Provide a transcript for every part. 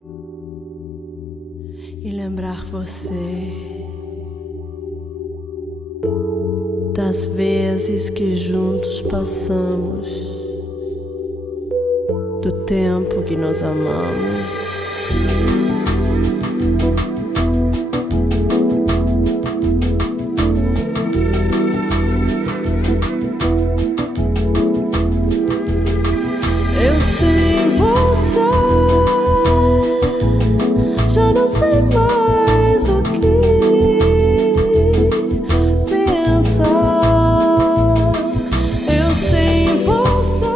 E lembrar você das vezes que juntos passamos, do tempo que nós amamos. Eu sem você já não sei mais o que pensar. Eu sem você.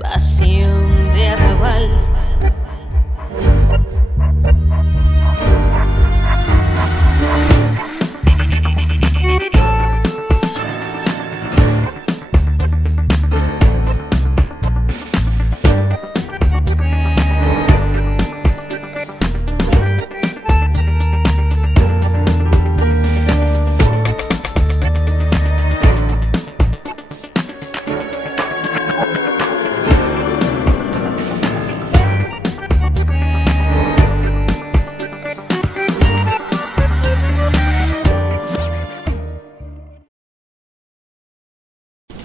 Pasión de arrabal.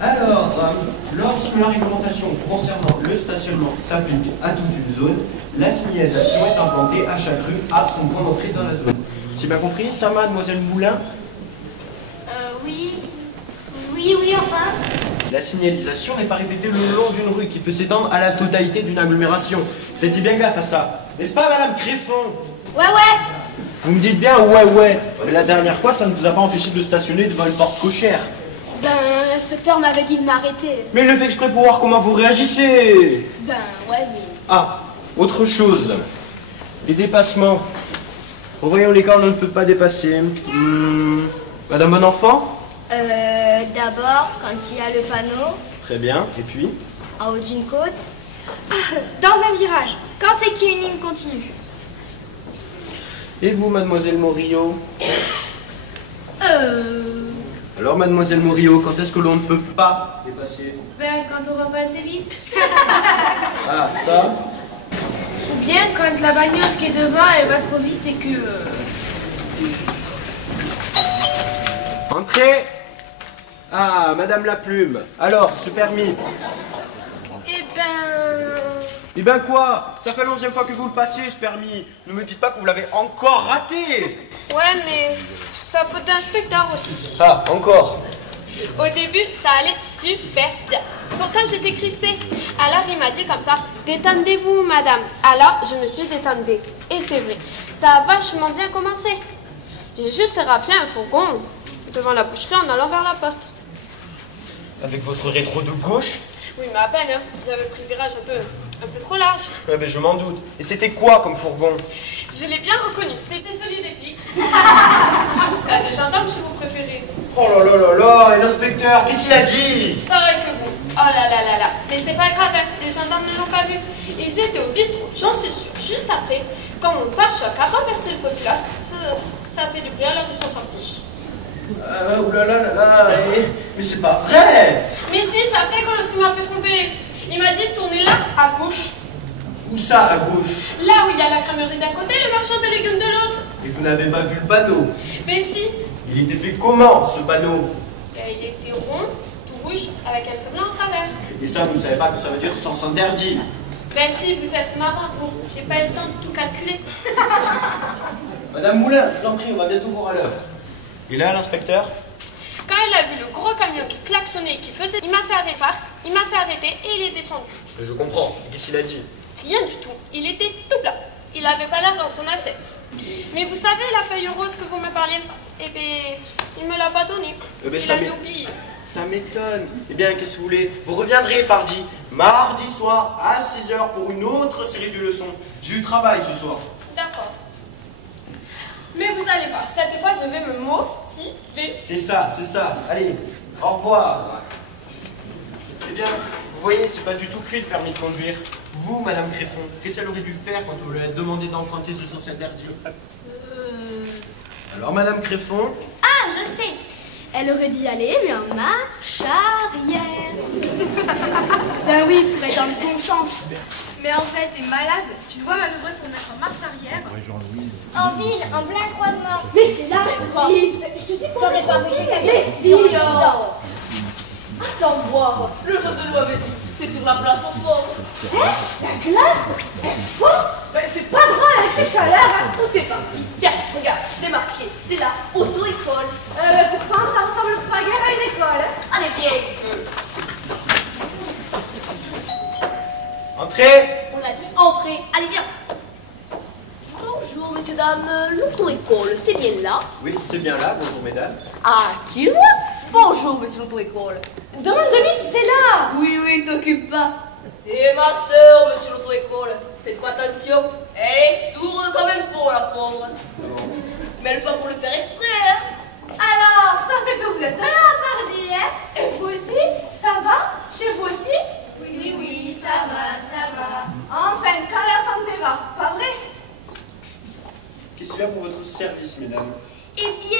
Alors, lorsque la réglementation concernant le stationnement s'applique à toute une zone, la signalisation est implantée à chaque rue à son point d'entrée dans la zone. J'ai bien compris ça, mademoiselle Moulin? Oui, enfin. La signalisation n'est pas répétée le long d'une rue qui peut s'étendre à la totalité d'une agglomération. Faites-y bien gaffe à ça. N'est-ce pas, madame Créfon? Ouais. Vous me dites bien ouais. Mais la dernière fois, ça ne vous a pas empêché de stationner devant une porte cochère. Ben, l'inspecteur m'avait dit de m'arrêter. Mais il le fait exprès pour voir comment vous réagissez. Ben, ouais, mais... Ah, autre chose. Les dépassements. Revoyons les cas où on ne peut pas dépasser. Madame Bonenfant? D'abord, quand il y a le panneau, Très bien. Et puis? en haut d'une côte. Dans un virage, quand c'est qu'il y a une ligne continue. Et vous, mademoiselle Morillo? Alors, mademoiselle Morillo, quand est-ce que l'on ne peut pas dépasser? Ben, quand on va pas assez vite. Ah, ça? Ou bien quand la bagnole qui est devant, elle va trop vite et que... Entrez! Ah, madame la plume. Alors, ce permis? Eh ben quoi? Ça fait la 11e fois que vous le passez, ce permis. Ne me dites pas que vous l'avez encore raté. Ouais, mais ça faute d'inspecteur aussi. Ah, encore? Au début, ça allait super bien. Pourtant, j'étais crispée. Alors, il m'a dit comme ça, détendez-vous, madame. Alors, je me suis détendue. Et c'est vrai, ça a vachement bien commencé. J'ai juste raflé un fourgon devant la boucherie en allant vers la poste. Avec votre rétro de gauche? Oui, mais à peine, hein. J'avais pris le virage un peu trop large. Ouais, mais je m'en doute. Et c'était quoi comme fourgon? Je l'ai bien reconnu, c'était celui des flics. Des gendarmes, si vous préférez. Oh là là là là, et l'inspecteur, qu'est-ce qu'il a dit? Pareil que vous. Oh là là là là. Mais c'est pas grave, hein. Les gendarmes ne l'ont pas vu. Ils étaient au bistrot, j'en suis sûre, juste après, quand mon pare-choc a renversé le potelard. Ça a fait du bruit, alors ils sont sortis. Oulala là là, mais c'est pas vrai! Mais si, c'est après quand l'autre m'a fait tromper. Il m'a dit de tourner là, à gauche. Où ça, à gauche? Là où il y a la crèmerie d'un côté et le marchand de légumes de l'autre. Et vous n'avez pas vu le panneau? Mais si. Il était fait comment, ce panneau? Il était rond, tout rouge, avec un trait blanc en travers. Et ça, vous ne savez pas que ça veut dire sens interdit? Ben si, vous êtes marrant, vous. J'ai pas eu le temps de tout calculer. Madame Moulin, je vous en prie, on va bientôt voir à l'heure. Et là, l'inspecteur? Quand il a vu le gros camion qui klaxonnait et qui faisait, il m'a fait arrêter et il est descendu. Je comprends. Qu'est-ce qu'il a dit? Rien du tout. Il était tout plat. Il avait pas l'air dans son assiette. Mais vous savez, la feuille rose que vous me parliez, eh bien, il me l'a pas donnée. Il a dû oublier. Ça m'étonne. Eh bien, qu'est-ce que vous voulez? Vous reviendrez, pardi. mardi soir à 6h pour une autre série de leçons. J'ai eu travail ce soir. D'accord. Mais vous allez voir, cette fois je vais me motiver. C'est ça, c'est ça. Allez, au revoir. Eh bien, vous voyez, c'est pas du tout cru le permis de conduire. Vous, Madame Créfon, qu'est-ce qu'elle aurait dû faire quand on lui a demandé d'emprunter ce sens interdit? Alors, Madame Créfon, Ah, je sais. Elle aurait dû y aller, mais en marche arrière. Ben oui, pour être dans le bon sens. Mais en fait, t'es malade. Tu dois manœuvrer pour mettre en marche arrière. En ville, en plein croisement. Mais c'est là, je te dis Ça aurait pas empêché qu'elle Mais vienne. si, oh. Attends, voir. Le chose de nous avait dit, c'est sur la place au fort. La glace? Fort? Ben c'est pas drôle avec cette chaleur. Tout est parti. Tiens, regarde, c'est marqué. C'est la auto-école. Pourtant, ça ressemble pas guère à une école. Allez, viens. entrez. On l'a dit, entrez. Allez, viens. Bonjour, messieurs, dames. L'auto-école, c'est bien là? Oui, c'est bien là, bonjour mesdames. Ah, tu vois? Bonjour, monsieur l'auto-école. Demande-lui si c'est là. Oui, oui, t'occupe pas. C'est ma sœur, monsieur l'auto-école. Faites pas attention. Elle est sourde quand même pour la pauvre. Mais elle fait pas pour le faire exprès, hein. Alors, ça fait que vous êtes là mardi, hein? Et vous aussi? Ça va? Chez vous aussi? Oui, oui, ça va. Enfin, quand la santé va, pas vrai? Qu'est-ce qu'il y a pour votre service, mesdames? Eh bien,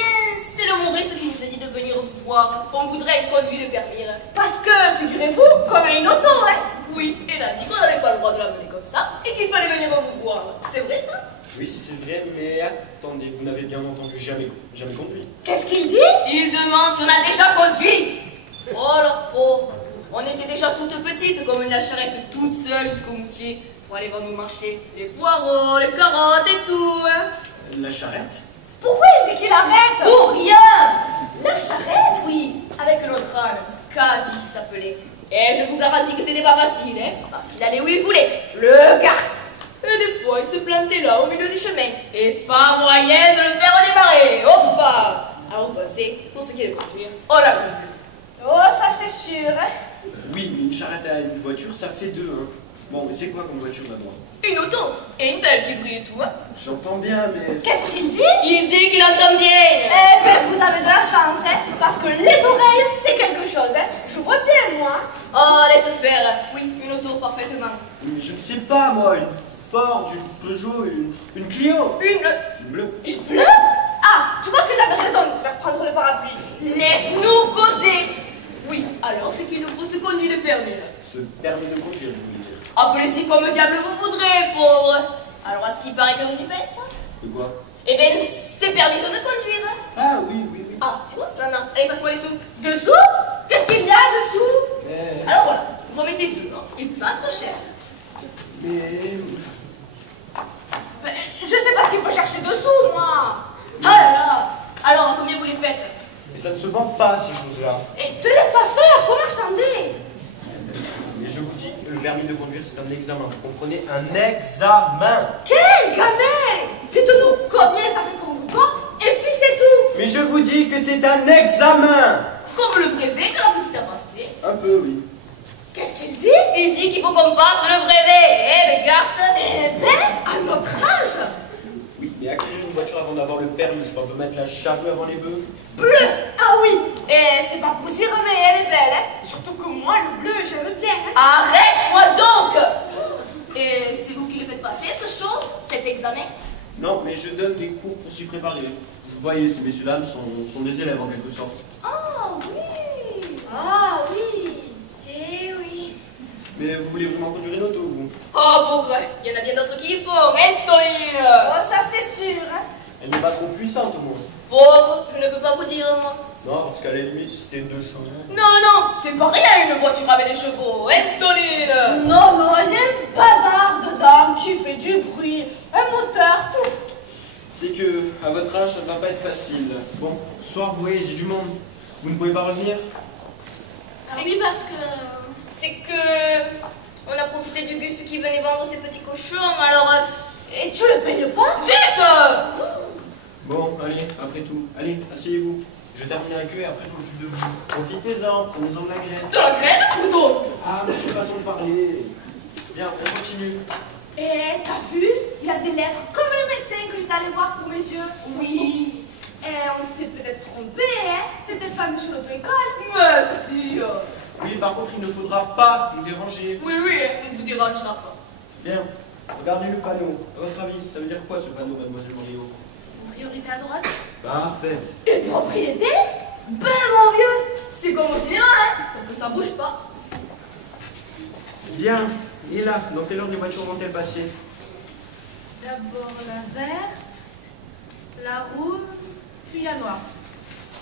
c'est le Maurice qui nous a dit de venir vous voir. On voudrait un conduit de permis. Parce que, figurez-vous qu'on a une auto, hein? Oui, elle a dit qu'on n'avait pas le droit de la mener comme ça et qu'il fallait venir vous voir. C'est vrai, ça? Oui, c'est vrai, mais attendez, vous n'avez bien entendu jamais conduit. Qu'est-ce qu'il dit? Il demande si on a déjà conduit. Oh, leur pauvre. On était déjà toutes petites, comme la charrette toute seule jusqu'au moutier pour aller vendre au marché les poireaux, les carottes et tout, hein. La charrette? Pourquoi il dit qu'il arrête? Pour rien. La charrette, oui, avec notre âne, Kadi s'appelait. Et je vous garantis que c'était pas facile, hein, parce qu'il allait où il voulait, le garce. Et des fois, il se plantait là, au milieu du chemin, et pas moyen de le faire redémarrer. Hop là. Alors, vous pensez, pour ce qui est de conduire, on l'a conduit. Oh, ça c'est sûr, hein? Oui, mais une charrette à une voiture, ça fait deux, hein. Bon, mais c'est quoi comme voiture d'abord? Une auto, et une belle qui brille et tout, hein. J'entends bien, mais... Qu'est-ce qu'il dit? Il dit qu'il entend bien. Eh ben, vous avez de la chance, hein? Parce que les oreilles, c'est quelque chose, hein? Je vois bien, moi. Oh, laisse faire. Oui, une auto, parfaitement. Mais je ne sais pas, moi, une Ford, une Peugeot, une Clio. Une... Une bleue. Il pleut? Ah, tu vois que j'avais raison de te faire prendre le parapluie. Laisse-nous causer. Oui, alors c'est qu'il nous faut ce conduit de permis. Ce permis de conduire, vous voulez dire? Appelez-y comme diable vous voudrez, pauvre. Alors, à ce qui paraît que vous y faites, ça? De quoi? Eh bien, c'est permission de conduire. Ah oui, oui, oui. Ah, tu vois? Non, non. Allez, passe-moi les sous. Dessous? Qu'est-ce qu'il y a dessous? Alors voilà, vous en mettez deux, hein. Et pas trop cher. Mais... Ben, je sais pas ce qu'il faut chercher dessous, moi. Ah là là. Alors, combien vous les faites? Mais ça ne se vend pas, ces choses-là. Et te laisse pas faire, faut marchander. Mais je vous dis que le permis de conduire, c'est un examen. Vous comprenez? Un examen. Quel gamin! Dites-nous combien ça fait qu'on vous porte, et puis c'est tout. Mais je vous dis que c'est un examen. Comme le brevet que la petite a passé. Un peu, oui. Qu'est-ce qu'il dit? Il dit qu'il faut qu'on passe le brevet. Eh, mais garce. Eh ben, à notre âge. Oui, mais acquérir une voiture avant d'avoir le permis, c'est pas on peut mettre la charrue avant les bœufs. Bleu! Ah oui! Et c'est pas pour dire, mais elle est belle, hein? Surtout que moi, le bleu, j'aime bien, hein? Arrête-toi donc. Et c'est vous qui le faites passer, ce chose, cet examen? Non, mais je donne des cours pour s'y préparer. Vous voyez, ces messieurs-dames sont des élèves en quelque sorte. Ah oui. Ah oui! Eh oui. Mais vous voulez vraiment conduire une auto, vous? Oh, bourre, il y en a bien d'autres qui y font, hein, Toïne? Oh, ça c'est sûr, hein? Elle n'est pas trop puissante, moi. Pauvre, je ne peux pas vous dire, moi. Non, parce qu'à la limite, c'était deux chevaux. Non, non, c'est pas rien une voiture avec des chevaux, hein, Toline? Non, non, il y a un bazar dedans qui fait du bruit, un moteur, tout. C'est que, à votre âge, ça ne va pas être facile. Bon, ce soir, vous voyez, j'ai du monde. Vous ne pouvez pas revenir? Ah oui, parce que... C'est que... On a profité du Guste qui venait vendre ses petits cochons, alors... Et tu le payes pas? Zut! Bon, allez, après tout. Allez, asseyez-vous. Je termine avec eux et après je m'occupe de vous. Profitez-en, prenez-en de la graine. De la graine, plutôt. Ah, mais c'est une façon de parler. parler. Bien, on continue. Et t'as vu? Il y a des lettres comme le médecin que j'étais allé voir pour mes yeux. Oui. Et on s'est peut-être trompé, hein? C'était pas sur l'auto-école. Mais si. Oui, par contre, il ne faudra pas nous déranger. Oui, oui, on ne vous dérangera pas. Bien, regardez le panneau. À votre avis, ça veut dire quoi ce panneau, mademoiselle Morio? Priorité à droite. Parfait. Une propriété? Ben mon vieux, c'est comme au cinéma, hein, sauf que ça bouge pas. Bien, et là, dans quelle ordre les voitures vont-elles passer? D'abord la verte, la rouge, puis la noire.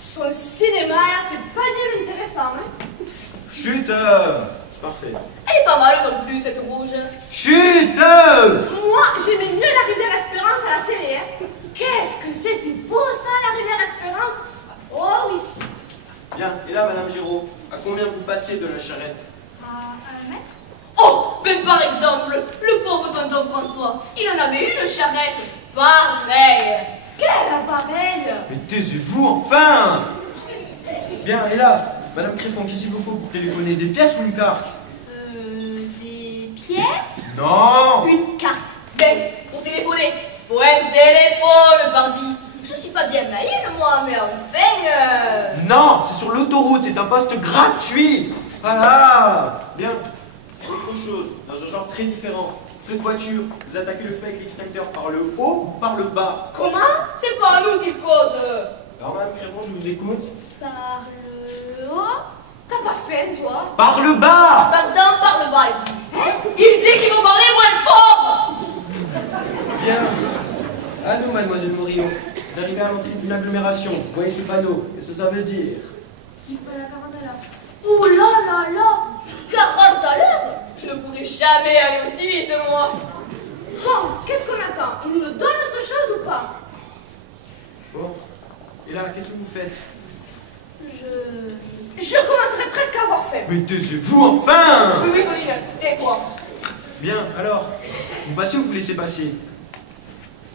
Son cinéma, là, c'est pas bien intéressant, hein? Chut, c'est parfait. Elle est pas mal non plus, cette rouge. Chut! Moi, j'aimais mieux la rivière Espérance à la télé, hein? Qu'est-ce que c'était beau, ça, la rivière Espérance? Oh oui. Bien, et là, madame Giraud, à combien vous passez de la charrette? À 1 mètre? Oh, ben par exemple, le pauvre tonton François, il en avait une charrette. Pareil. Quel appareil! Mais taisez-vous enfin! Bien, et là, madame Créfon, qu'est-ce qu'il vous faut pour téléphoner? Des pièces ou une carte? Des pièces? Non! Une carte. Ben, pour téléphoner, faut un téléphone, pardi. Je suis pas bien malienne, moi, mais enfin... Non, c'est sur l'autoroute, c'est un poste gratuit! Voilà! Bien, autre chose, dans un genre très différent. Feu de voiture, vous attaquez le feu avec l'extincteur par le haut ou par le bas? Comment? C'est pas nous qui cause. Alors, madame Créfon, je vous écoute. Par le haut? T'as pas fait, toi? Par le bas! T'entends par le bas, il dit. Il dit qu'il faut parler moins fort. Bien. À nous, mademoiselle Morio. Vous arrivez à l'entrée d'une agglomération. Vous voyez ce panneau. Qu'est-ce que ça veut dire? Il faut la 40 à l'heure. Ouh là là là, 40 à l'heure. Je ne pourrais jamais aller aussi vite, moi. Bon, qu'est-ce qu'on attend? Il nous donne ce chose ou pas? Bon. Et là, qu'est-ce que vous faites? Je commencerai presque à avoir faim. Mais taisez-vous enfin! Oui, oui, Colline, tais-toi. Bien, alors, vous passez ou vous laissez passer?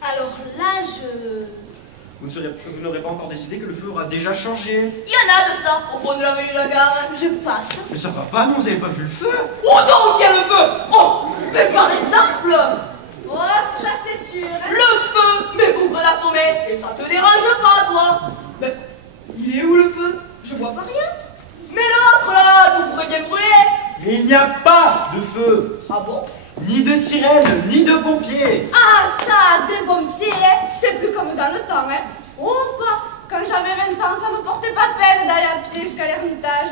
Alors là, Vous n'aurez pas encore décidé que le feu aura déjà changé. Il y en a de ça au fond de l'avenue de la gare. je passe. Mais ça va pas, non, vous avez pas vu le feu? Où donc il y a le feu? Oh, mais par exemple, Oh, ça c'est sûr. Hein? le feu, mes bougres l'assommé, et ça te dérange pas, toi? Mais il est où le feu? Je vois pas rien. Mais l'autre là, tout pourrait bien brûler. Mais il n'y a pas de feu! Ah bon? Ni de sirène, ni de pompiers! Ah, ça, des pompiers, hein? C'est plus comme dans le temps, hein? Oh, pas. Quand j'avais 20 ans, ça me portait pas peine d'aller à pied jusqu'à l'Ermitage.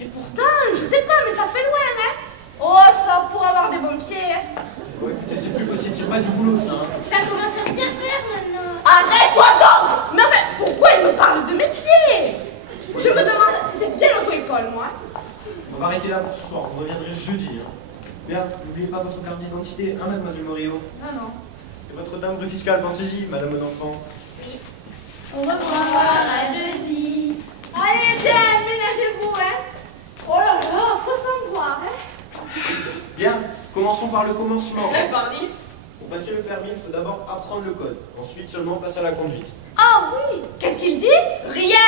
Et pourtant, je sais pas, mais ça fait loin, hein? Oh, ça, pour avoir des pompiers, hein? Bon, écoutez, c'est plus possible, c'est pas du boulot, ça. Hein. Ça commence à bien faire maintenant. Arrête-toi donc! Mais enfin, pourquoi il me parle de mes pieds? Je me demande si c'est bien l'auto-école, moi. On va arrêter là pour ce soir, vous reviendrez jeudi. Hein. Bien, n'oubliez pas votre carte d'identité, hein, mademoiselle Morio? Non. Et votre timbre fiscal, pensez-y, madame l'enfant. Au revoir, à jeudi. Allez, bien, ménagez-vous, hein? Oh là là, faut s'en voir, hein? Bien, commençons par le commencement. Eh, pardi. Pour passer le permis, il faut d'abord apprendre le code. Ensuite seulement passer à la conduite. Ah oui, qu'est-ce qu'il dit? Rien!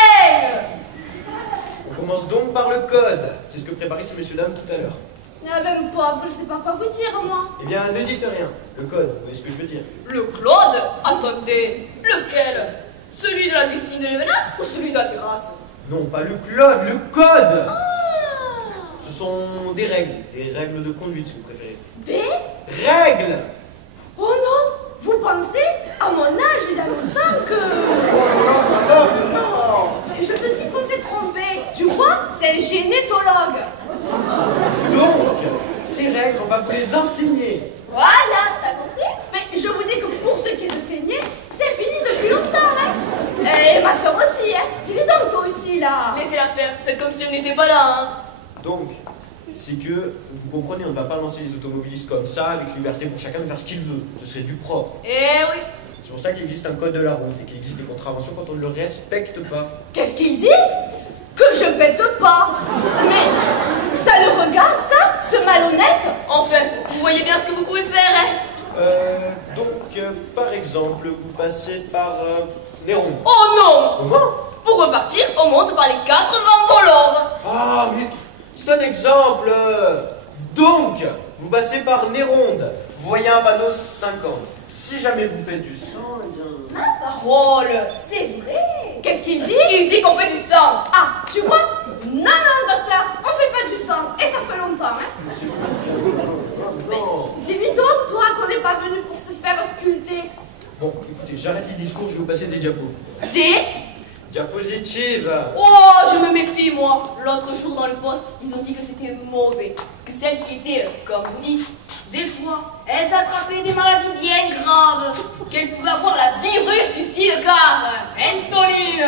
On commence donc par le code. C'est ce que préparaient ces messieurs dames tout à l'heure. Ah ben pauvre, je sais pas quoi vous dire, moi. Eh bien, ne dites rien. Le code, vous voyez ce que je veux dire? Le Claude? Attendez, lequel? Celui de la piscine de l'Evenat ou celui de la terrasse? Non, pas le Claude, le code. Ah, Ce sont des règles de conduite si vous préférez. des? Règles! Oh non, vous pensez? À mon âge, il y a longtemps que... Non! Je te dis qu'on s'est trompé. Tu vois, c'est un gynécologue. Donc, ces règles, on va vous les enseigner. Voilà, t'as compris? Mais je vous dis que pour ce qui est de saigner, c'est fini depuis longtemps, hein. Et ma soeur aussi, hein. Dis-lui donc, toi aussi, là. Laissez-la faire, faites comme si on n'était pas là, hein. Donc, c'est que, vous comprenez, on ne va pas lancer les automobilistes comme ça, avec liberté pour chacun de faire ce qu'il veut. Ce serait du propre. Eh oui. C'est pour ça qu'il existe un code de la route et qu'il existe des contraventions quand on ne le respecte pas. Qu'est-ce qu'il dit? Que je pète pas. Mais ça le regarde, ça, ce malhonnête? Enfin, vous voyez bien ce que vous pouvez faire, hein. Par exemple, vous passez par les ronds. Oh non! Comment? Pour repartir, on monte par les 4 vents volants. Ah, mais c'est un exemple. Donc, donc, vous passez par Néronde. Vous voyez un panneau 50. Si jamais vous faites du sang, eh bien... Ma parole, c'est vrai. Qu'est-ce qu'il dit? Il dit qu'on fait du sang. Ah, tu vois? Non, non, docteur, on fait pas du sang. Et ça fait longtemps, hein? Non. Dis-lui donc, toi, qu'on n'est pas venu pour se faire sculpter. Bon, écoutez, j'arrête les discours, je vais vous passer des diapos. Dis. Diapositive. Oh, je me méfie, moi. L'autre jour dans le poste, ils ont dit que c'était mauvais. Que celles qui étaient, comme vous dites, des fois, elles attrapaient des maladies bien graves. Qu'elles pouvaient avoir la virus du sida. Antoline.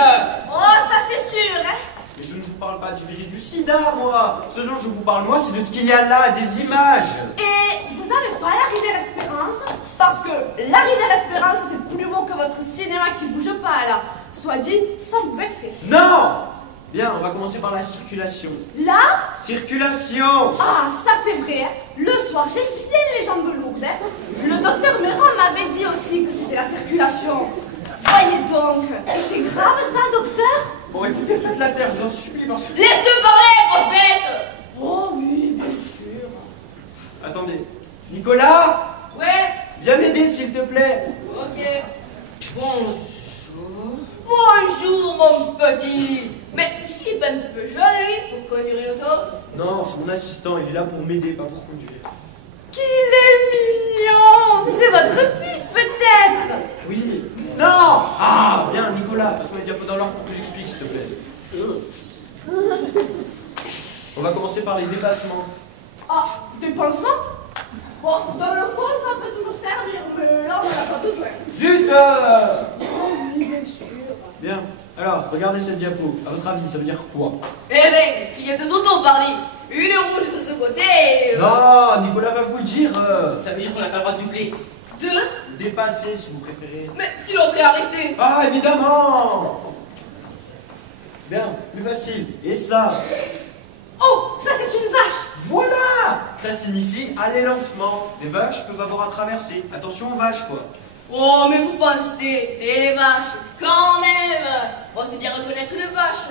Oh, ça c'est sûr, hein? Mais je ne vous parle pas du virus du sida, moi. Ce dont je vous parle, moi, c'est de ce qu'il y a là, des images. Et vous avez pas la Rivière Espérance? Parce que la Rivière Espérance, c'est plus beau que votre cinéma qui bouge pas, là. Soit dit, sans vous vexer. Non. Bien, on va commencer par la circulation. Là? Circulation. Ah, ça c'est vrai, hein. Le soir, j'ai bien les jambes lourdes, hein. Le docteur Méran m'avait dit aussi que c'était la circulation. Voyez donc. Et c'est grave ça, docteur? Bon, écoutez, faites la terre, je vous en supplie, parce que... Laisse-le parler, grosse bête. Oh oui, bien sûr. Attendez. Nicolas, Ouais. viens m'aider, s'il te plaît. Ok. Bonjour. Bonjour, mon petit. Mais il est pas un peu jeune, lui, pour conduire une auto. Non, c'est mon assistant, il est là pour m'aider, pas pour conduire. Qu'il est mignon. C'est votre fils, peut-être? Oui. Non. Ah, bien, Nicolas, passe-moi les diapos dans l'ordre pour que j'explique, s'il te plaît. On va commencer par les dépassements. Ah, des pansements? Bon, dans le fond, ça peut toujours servir, mais là, on n'en a pas besoin. Zut. Oh oui, bien sûr. Bien. Alors, regardez cette diapo. À votre avis, ça veut dire quoi? Eh ben, qu'il y a deux autos, pardi. Une rouge de ce côté et... Non, Nicolas va vous le dire. Ça veut dire qu'on n'a pas le droit de doubler. Deux. Dépasser, si vous préférez. Mais si l'autre est arrêté. Ah, évidemment. Bien, plus facile. Et ça? Oh, ça c'est une vache. Voilà. Ça signifie aller lentement. Les vaches peuvent avoir à traverser. Attention aux vaches, quoi. Oh, mais vous pensez, des vaches, quand même. Bon, c'est bien reconnaître une vache.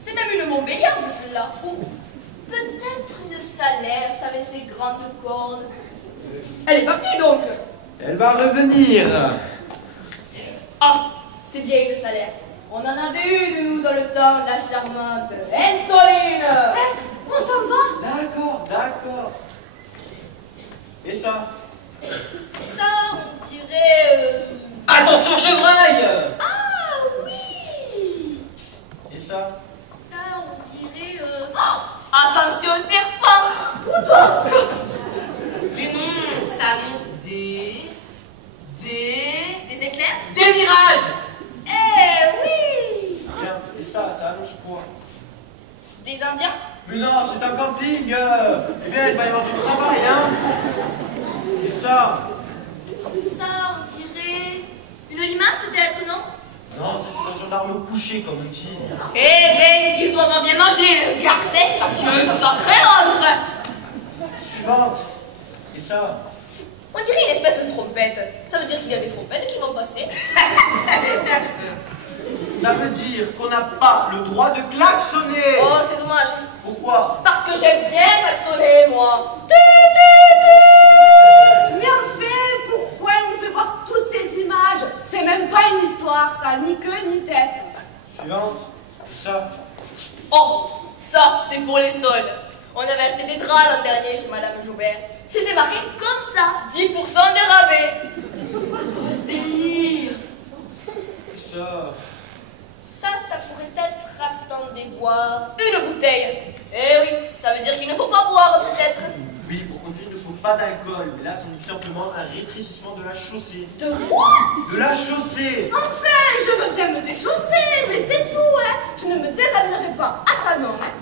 C'est même une Montbéliarde, celle-là. Ou peut-être une Salers avec ses grandes cornes. Elle est partie, donc. Elle va revenir. Ah, c'est bien une Salers. On en avait une, nous, dans le temps, la charmante Antoline. On s'en va. D'accord, d'accord. Et ça? Ça, on dirait... Attention, chevreuil! Ah, oui. Et ça? Ça, on dirait... Oh, attention, serpent. Mais non, ça annonce des éclairs? Des virages! Eh oui. Bien. Et ça annonce quoi? Des Indiens? Mais non, c'est un camping. Eh bien, il va y avoir du travail, hein? Et ça? Ça, on dirait... Une limace, peut-être, non? Non, c'est un gendarme au coucher, comme on dit. Eh ben, il doit avoir bien mangé, le garçon, parce qu'il a une sacrée rentre. Suivante. Et ça? On dirait une espèce de trompette. Ça veut dire qu'il y a des trompettes qui vont passer. Ça veut dire qu'on n'a pas le droit de klaxonner. Oh, c'est dommage. Pourquoi? Parce que j'aime bien klaxonner, moi. Mais enfin, pourquoi il nous fait voir toutes ces images? C'est même pas une histoire, ça, ni queue ni tête. Suivante. Et ça? Oh, ça, c'est pour les soldes. On avait acheté des draps l'an dernier chez Madame Joubert. C'était marqué comme ça, 10% de rabais. Oh, ce délire. Et ça? Ça pourrait être, attendez voir, une bouteille. Eh oui, ça veut dire qu'il ne faut pas boire, peut-être. Oui, pour conduire, il ne faut pas d'alcool. Mais là, ça indique simplement un rétrécissement de la chaussée. De quoi? De la chaussée. Enfin, je veux bien me déchausser, mais c'est tout, hein. Je ne me déshabillerai pas. Ah ça non, hein.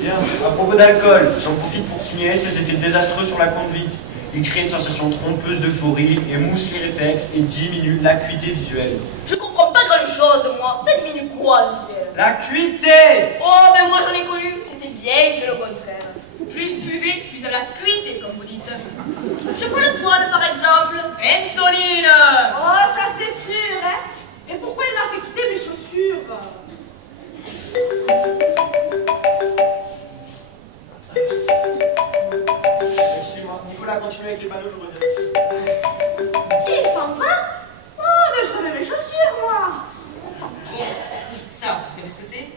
Bien. À propos d'alcool, j'en profite pour signaler ses effets désastreux sur la conduite. Il crée une sensation trompeuse d'euphorie, émousse les réflexes et diminue l'acuité visuelle. Je comprends pas grand-chose, moi. Ça diminue quoi, visuel? L'acuité! Oh, ben moi j'en ai connu. C'était bien que le contraire. Plus il buvait, plus il avait la cuité, comme vous dites. Je vois le toile, par exemple. Antoline. Oh, ça c'est sûr, hein. Et pourquoi il m'a fait quitter mes chaussures? continuer avec les panneaux, je reviens. Il s'en va? Oh, mais je remets mes chaussures, moi. Bon, ça, vous savez ce que c'est?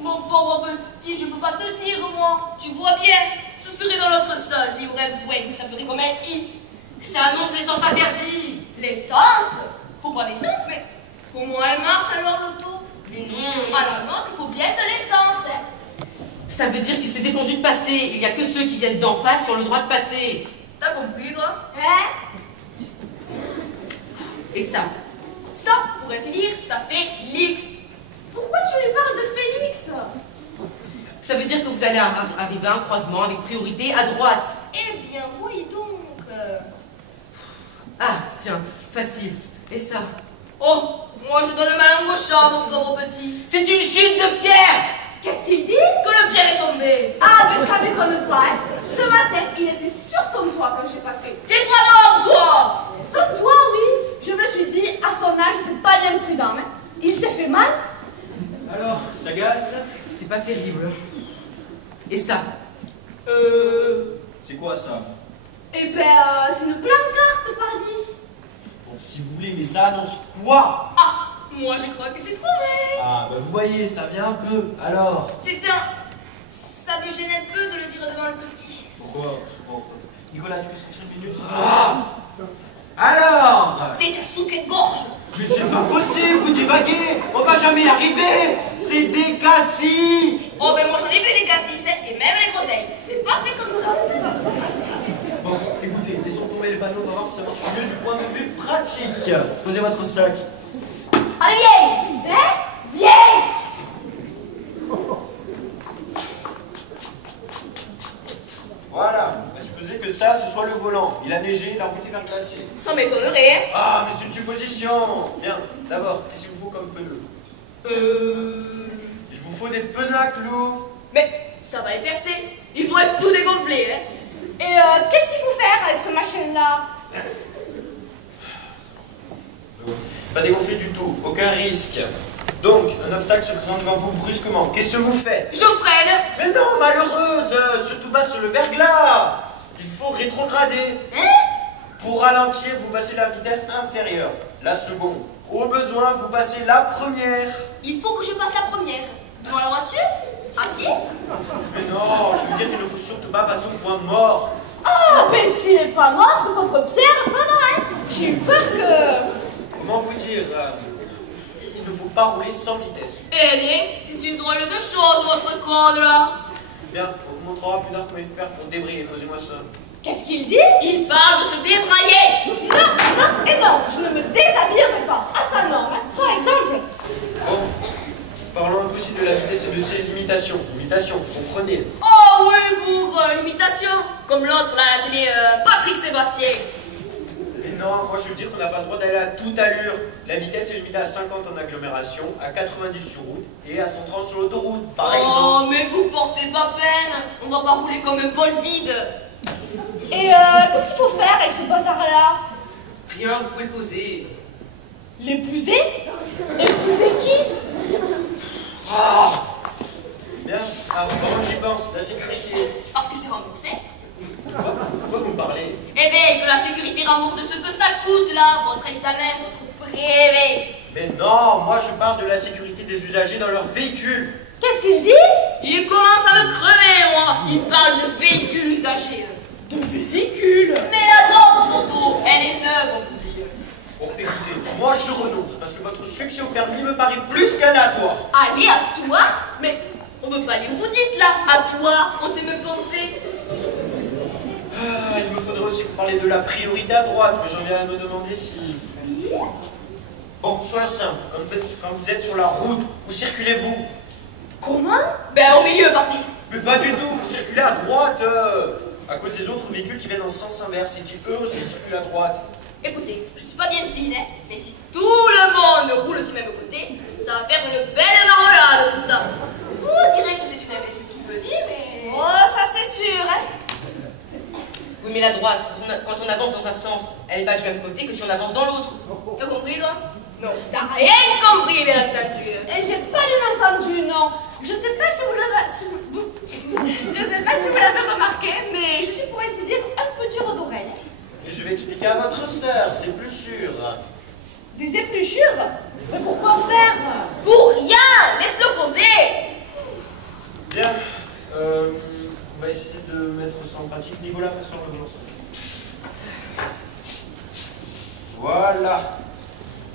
Mon pauvre petit, je peux pas te dire, moi. Tu vois bien, ce serait dans l'autre sens. Il y aurait un point, ça ferait comme un i. Ça annonce l'essence interdit. L'essence? Faut pas d'essence, mais comment elle marche alors l'auto? Mais non. À la nôtre, il faut bien de l'essence. Hein. Ça veut dire que c'est défendu de passer. Il n'y a que ceux qui viennent d'en face qui ont le droit de passer. T'as compris, toi? Hein? Et ça? Ça, pour ainsi dire, ça fait l'X. Pourquoi tu lui parles de Félix? Ça veut dire que vous allez arriver à un croisement avec priorité à droite. Eh bien, voyez donc. Ah, tiens, facile. Et ça? Oh, moi je donne ma langue au chat, mon pauvre petit. C'est une chute de pierre! Qu'est-ce qu'il dit? Que le pierre est tombé. Ah, mais ça m'étonne pas, hein. Ce matin, il était sur son toit quand j'ai passé. Tais-toi donc, toi. Son toit, oui. Je me suis dit, à son âge, c'est pas bien prudent, hein. Il s'est fait mal? Alors, ça gaze? C'est pas terrible. Et ça? C'est quoi ça? Eh ben, c'est une pancarte, pardi. Bon, si vous voulez, mais ça annonce quoi? Ah, moi je crois que j'ai trouvé. Ah, bah vous voyez, ça vient un peu. Alors? C'est un... Ça me gêne un peu de le dire devant le petit. Pourquoi? Bon, Nicolas, tu peux sortir une minute, s'il te plaît? Alors? C'est un soutien-gorge. Mais c'est pas possible, vous divaguez. On va jamais y arriver. C'est des classiques. Oh, ben moi j'en ai vu des cassis, hein, et même les groseilles. C'est parfait comme ça. Bon, écoutez, laissons tomber les panneaux, on va voir si ça marche mieux du point de vue pratique. Posez votre sac. Allez, viens! Hein? Viens! Voilà, on va supposer que ça, ce soit le volant. Il a neigé, la route est verglacée. Ça m'étonnerait, hein. Ah, mais c'est une supposition. Bien, d'abord, qu'est-ce qu'il vous faut comme pneu? Il vous faut des pneus à clous. Mais ça va les percer. Il faut être tout dégonflé, hein. Et qu'est-ce qu'il faut faire avec ce machin-là? Pas dégonfler du tout, aucun risque. Donc, un obstacle se présente devant vous brusquement. Qu'est-ce que vous faites? Je freine. Mais non, malheureuse, surtout pas sur le verglas. Il faut rétrograder. Pour ralentir, vous passez la vitesse inférieure, la seconde. Au besoin, vous passez la première. Il faut que je passe la première. Devant la voiture? À pied? Mais non, je veux dire qu'il ne faut surtout pas passer au point mort. Ah, ben s'il est pas mort, ce pauvre Pierre, ça va, hein. J'ai eu peur que... Comment vous dire il ne faut pas rouler sans vitesse. Eh bien, c'est une drôle de chose, votre code, là. Bien, on vous montrera plus tard comment il faut faire pour débrayer. Posez-moi ça. Qu'est-ce qu'il dit? Il parle de se débrailler. Non, non, et non, je ne me déshabillerai pas. Ah, ça non, hein. Par exemple. Bon, parlons un peu aussi de la vitesse et de ses limitations. Limitations, vous comprenez? Oh oui, bougre, l'imitation. Comme l'autre, là, à la télé, Patrick Sébastien. Mais non, moi je veux dire qu'on n'a pas le droit d'aller à toute allure. La vitesse est limitée à 50 en agglomération, à 90 sur route et à 130 sur l'autoroute, par exemple. Oh, mais vous portez pas peine. On va pas rouler comme un bol vide. Et qu'est-ce qu'il faut faire avec ce bazar-là? Rien, vous pouvez le poser. L'épouser? Épouser qui? Ah bien, alors comment j'y pense? La sécurité. Parce que c'est remboursé. Pourquoi vous me parlez? Eh bien, que la sécurité rembourse ce que ça coûte, là, votre examen, votre brevet. Mais non, moi je parle de la sécurité des usagers dans leur véhicule. Qu'est-ce qu'il dit? Il commence à me crever, moi. Il parle de véhicules usagés. De vésicule. Mais la nôtre, Toto, elle est neuve, on vous dit. Bon, écoutez, moi je renonce parce que votre succès au permis me paraît plus qu'aléatoire. Aléatoire? Mais on veut pas aller où vous dites, là. À toi, on sait même penser. Ah, il me faudrait aussi vous parler de la priorité à droite, mais j'en viens à me demander si... Bon, soyons simples, quand vous êtes sur la route, où circulez-vous? Comment? Ben, au milieu, parti. Mais pas du tout, vous circulez à droite, à cause des autres véhicules qui viennent en sens inverse, et qui eux aussi circulent à droite. Écoutez, je suis pas bien fine, hein, mais si tout le monde roule du même côté, ça va faire une belle marmelade, tout ça. Vous direz que c'est une imbécile qui me dit, mais... Oh, ça c'est sûr, hein. Oui, mais la droite, quand on avance dans un sens, elle n'est pas du même côté que si on avance dans l'autre. T'as compris, toi? Non, t'as rien compris, bien entendu. Et j'ai pas bien entendu, non. Je sais pas si vous l'avez... Je sais pas si vous l'avez remarqué, mais je suis pour ainsi dire un peu dur d'oreille. c'est plus sûr. Des épluchures? Mais pourquoi faire? Pour rien. Laisse-le causer. Bien. On va essayer de mettre ça en pratique. Nicolas, passe-le en revenant. Voilà.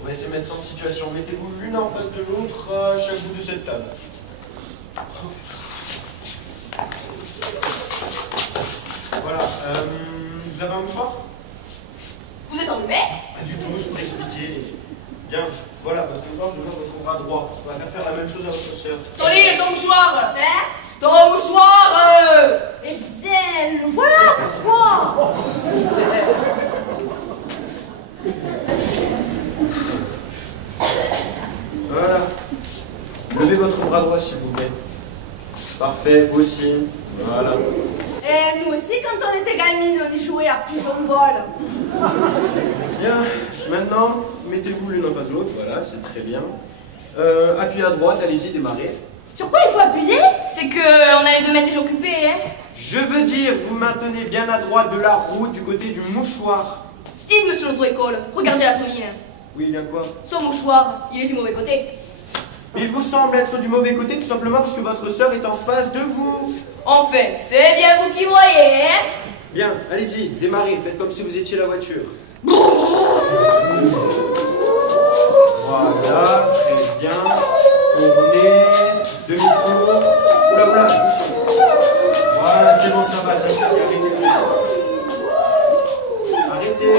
On va essayer de mettre ça en situation. Mettez-vous l'une en face de l'autre à chaque bout de cette table. Voilà. Vous avez un mouchoir? Vous êtes enrhumé? Pas du tout, je peux expliquer. Bien. Voilà, votre mouchoir, je veux votre bras droit. On va faire la même chose à votre sœur. Tony, ton mouchoir. Hein? Ton mouchoir. Eh bien, le voilà, pourquoi? Voilà. Levez votre bras droit, s'il vous plaît. Parfait, vous aussi. Voilà. Et nous aussi, quand on était gamine, on y jouait à pigeon vol. Bien. Maintenant, mettez-vous l'une en face de l'autre. Voilà, c'est très bien. Appuyez à droite, allez-y, démarrez. Sur quoi il faut appuyer? C'est que on a les 2 mètres déjà occupés, hein. Je veux dire, vous maintenez bien à droite de la route du côté du mouchoir. Dites, monsieur l'auto-école, regardez la Tonine. Oui, bien quoi? Son mouchoir, il est du mauvais côté. Il vous semble être du mauvais côté tout simplement parce que votre sœur est en face de vous. Enfin, c'est bien vous qui voyez, hein. Bien, allez-y, démarrez, faites comme si vous étiez la voiture. Voilà, très bien. Tournez, demi-tour. Oula, oula, attention. Voilà, c'est bon, ça va, ça suffit, arrêtez. Arrêtez.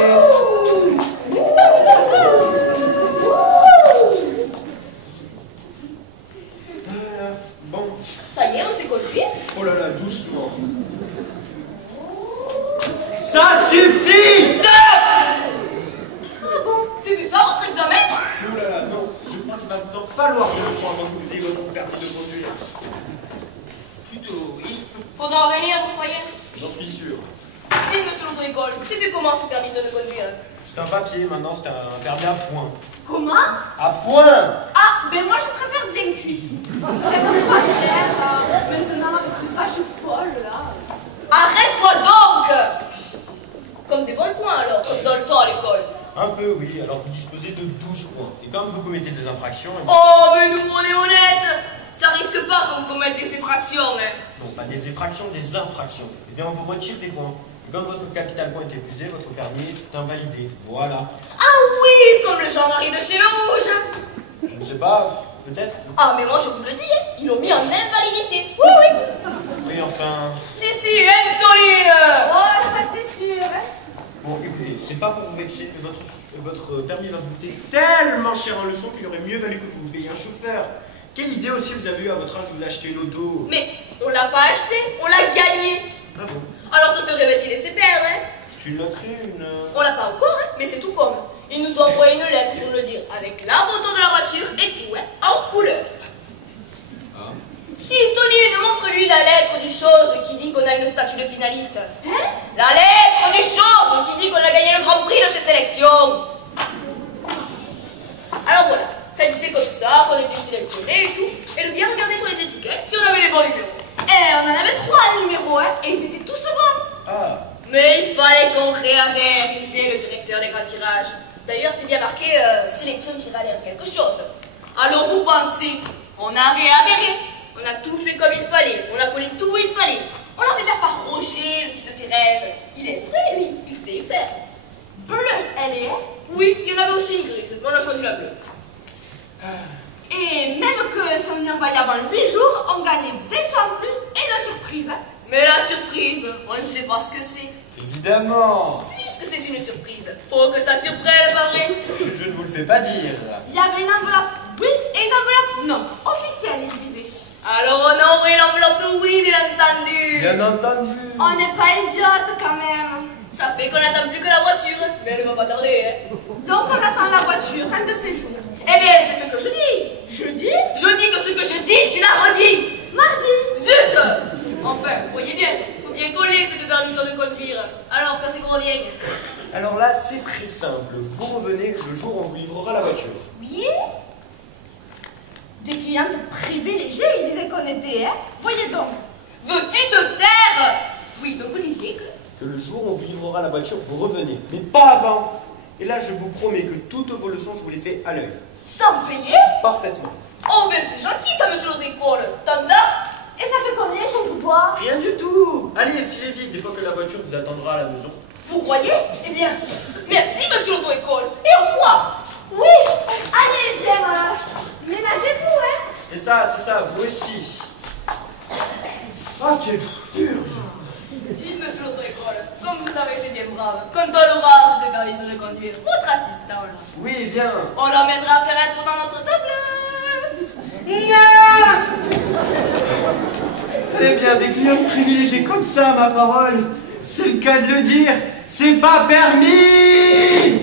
Bon. Ça y est, on s'est conduit. Oh là là, doucement. Ça suffit! Stop! Ah bon, c'était ça votre examen? Oh là là, non. Je crois qu'il va vous en falloir des leçons avant que vous ayez votre permis de conduire. Plutôt, oui. Faudra en venir, vous croyez? J'en suis sûr. Dites, monsieur l'auto-école, c'est fait comment cette permission de conduire? C'est un papier, maintenant c'est un permis à point. Comment? À point! Ah, ben moi je préfère bien cuit. J'aime pas faire maintenant avec ces vaches folles là. Arrête-toi donc! Comme des bons points alors, comme dans le temps à l'école. Un peu, oui. Alors vous disposez de 12 points. Et quand vous commettez des infractions... Oh, mais nous, on est honnêtes. Ça risque pas que vous commettez ces fractions, hein. Non, pas des infractions, des infractions. Eh bien, on vous retire des points. Et quand votre capital point est épuisé, votre permis est invalidé. Voilà. Ah oui, comme le Jean-Marie de chez le Rouge. Je ne sais pas, peut-être. Ah, mais moi je vous le dis, hein, ils l'ont mis en invalidité. Oui, oui. Oui, enfin... Si, Antoine. Oh, ça c'est sûr. Hein. Bon, écoutez, c'est pas pour vous vexer, mais votre permis va vous coûter tellement cher en leçon qu'il aurait mieux valu que vous payiez un chauffeur. Quelle idée aussi vous avez eu à votre âge de vous acheter une auto? Mais on l'a pas acheté, on l'a gagné. Ah bon? Alors ce serait va-t-il laisser perdre, hein? C'est une loterie, une... On l'a pas encore, hein, mais c'est tout comme. Il nous a envoyé une lettre pour nous le dire, avec la photo de la voiture et tout, hein, en couleur. Ah. Si Tony montre-lui la lettre du chose qui dit qu'on a une statue de finaliste. Hein? La lettre du chose qui dit qu'on a gagné le Grand Prix de chez Sélection. Alors voilà, ça disait comme ça, qu'on était sélectionnés et tout, et de bien regarder sur les étiquettes si on avait les bons numéros. Eh, on en avait 3 numéros, hein, et ils étaient tous bons. Ah. Mais il fallait qu'on réadhère, il sait, le directeur des grands tirages. D'ailleurs, c'était bien marqué sélection qui réadhère quelque chose. Alors vous pensez, on a réadhéré, on a tout fait comme il fallait, on a collé tout où il fallait. On l'a fait faire par Roger, le fils de Thérèse. Il est instruit, lui, il sait y faire. Bleu, elle est. Oui, il y en avait aussi une grise, mais on a choisi la bleue. Et même que si on y envoyait avant 8 jours, on gagnait des soins en plus et la surprise. Hein. Mais la surprise, on ne sait pas ce que c'est. Évidemment. Puisque c'est une surprise, faut que ça surprenne, pas vrai? Je ne vous le fais pas dire. Il y avait une enveloppe oui et une enveloppe non. Officielle, il disait. Alors on a envoyé l'enveloppe oui, bien entendu. Bien entendu. On n'est pas idiote quand même. Ça fait qu'on n'attend plus que la voiture, mais elle ne va pas tarder, hein. Donc on attend la voiture un de ces jours. Eh bien, c'est ce que je dis. Je dis? Je dis que ce que je dis, tu l'as redit. Mardi. Zut. Enfin, vous voyez bien, faut bien coller cette permission de conduire. Alors, quand c'est qu'on revient? Alors là, c'est très simple. Vous revenez le jour où on vous livrera la voiture. Oui. Des clientes privilégiées, ils disaient qu'on était, hein. Voyez donc. Veux-tu te taire? Oui, donc vous disiez que... Que le jour où on vous livrera la voiture, vous revenez. Mais pas avant. Et là, je vous promets que toutes vos leçons, je vous les fais à l'œil. Sans payer? Parfaitement. Oh, ben c'est gentil ça, monsieur l'autre école. Tanta? Et ça fait combien qu'on vous doit? Rien du tout. Allez, filez vite, des fois que la voiture vous attendra à la maison. Vous croyez? Eh bien, merci, monsieur l'autre école. Et au revoir. Oui. Allez, bien, ménagez-vous, hein. C'est ça, vous aussi. Ah, quelle purge. Dites, monsieur l'autre école, comme vous avez été bien brave, quand on aura cette permission de conduire, votre assistant là, Oui, bien. on l'emmènera faire un tour dans notre table. Très bien, des clients privilégiés comme ça, ma parole. C'est le cas de le dire. C'est pas permis.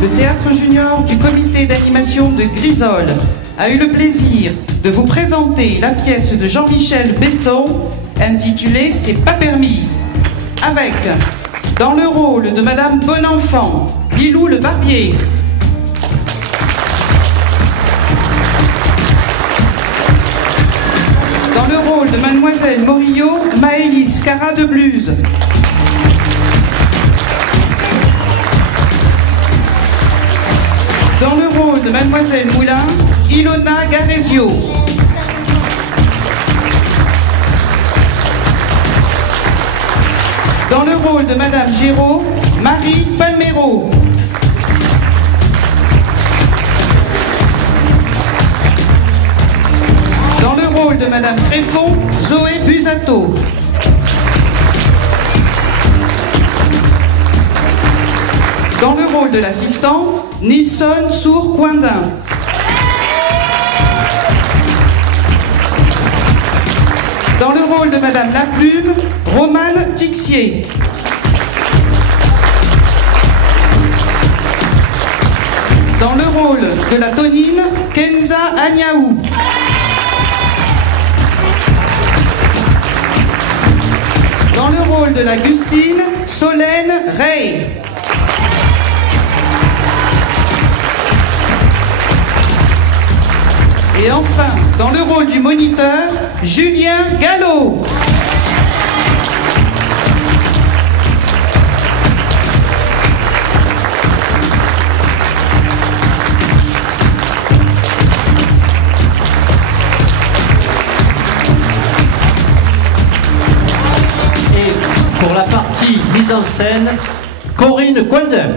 Le Théâtre Junior du comité d'animation de Grisol a eu le plaisir de vous présenter la pièce de Jean-Michel Besson intitulée « C'est pas permis » avec, dans le rôle de Madame Bonenfant, Lilou le Barbier. Dans le rôle de Mademoiselle Morillo, Maëlys Cara de Bluse. Dans le rôle de Mademoiselle Moulin, Ilona Garezio. Dans le rôle de Madame Géraud, Marie Palmero. Dans le rôle de Madame Tréfond, Zoé Busato. Dans le rôle de l'assistant, Nilson Sour-Coindin. Dans le rôle de Madame Laplume, Romane Tixier. Dans le rôle de la Tonine, Kenza Agnaou. Dans le rôle de la Gustine, Solène Rey. Et enfin, dans le rôle du moniteur, Julien Gallo. Et pour la partie mise en scène, Corinne Coindin.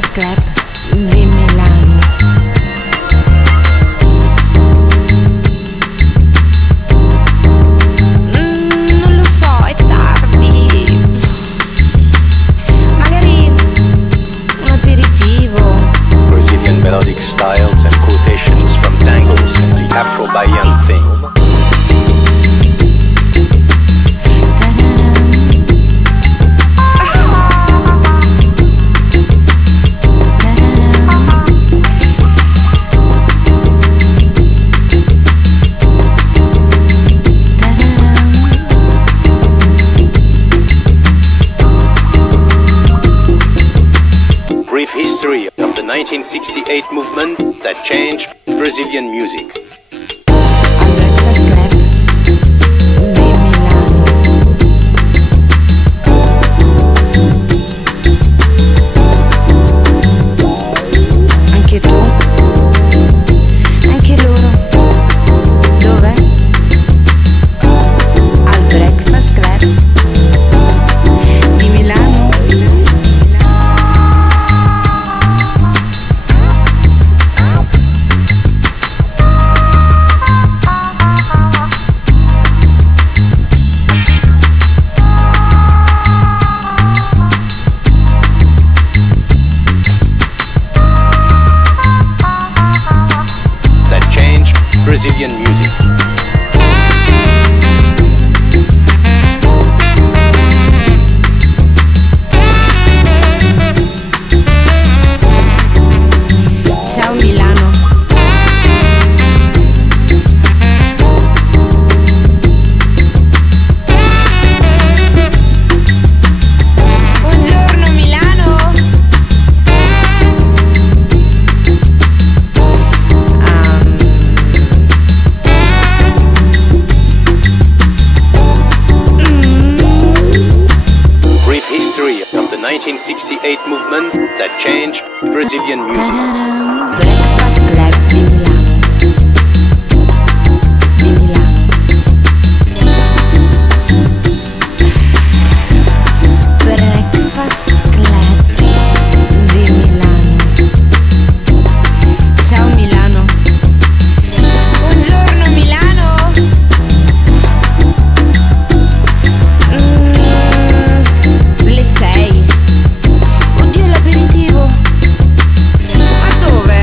Breakfast Club di Milano. Non lo so, è tardi. Magari un aperitivo. Brazilian melodic styles and quotations from tangos and the Afro-Bahian theme. Brief history of the 1968 movement that changed Brazilian music. Anche tu? Anche loro? Dove? Al Breakfast Club di Milano? That changed Brazilian music. Ciao Milano. Buongiorno Milano. Brief history of the 1968 movement that changed Brazilian music. Breakfast Club di Milano. Di Milano. Breakfast Club di Milano. Ciao Milano. Buongiorno Milano. Le 6. Oddio l'aperitivo. Ma dove?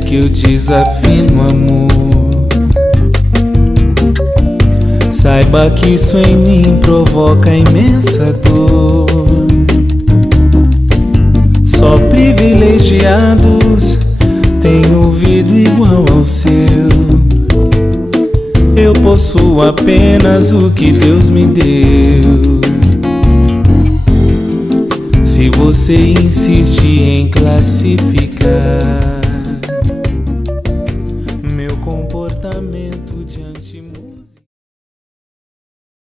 quer que eu desafie no amor? Saiba que isso em mim provoca imensa dor. Só privilegiados têm ouvido igual ao seu. Eu possuo apenas o que Deus me deu. Se você insiste em classificar meu comportamento diante de música.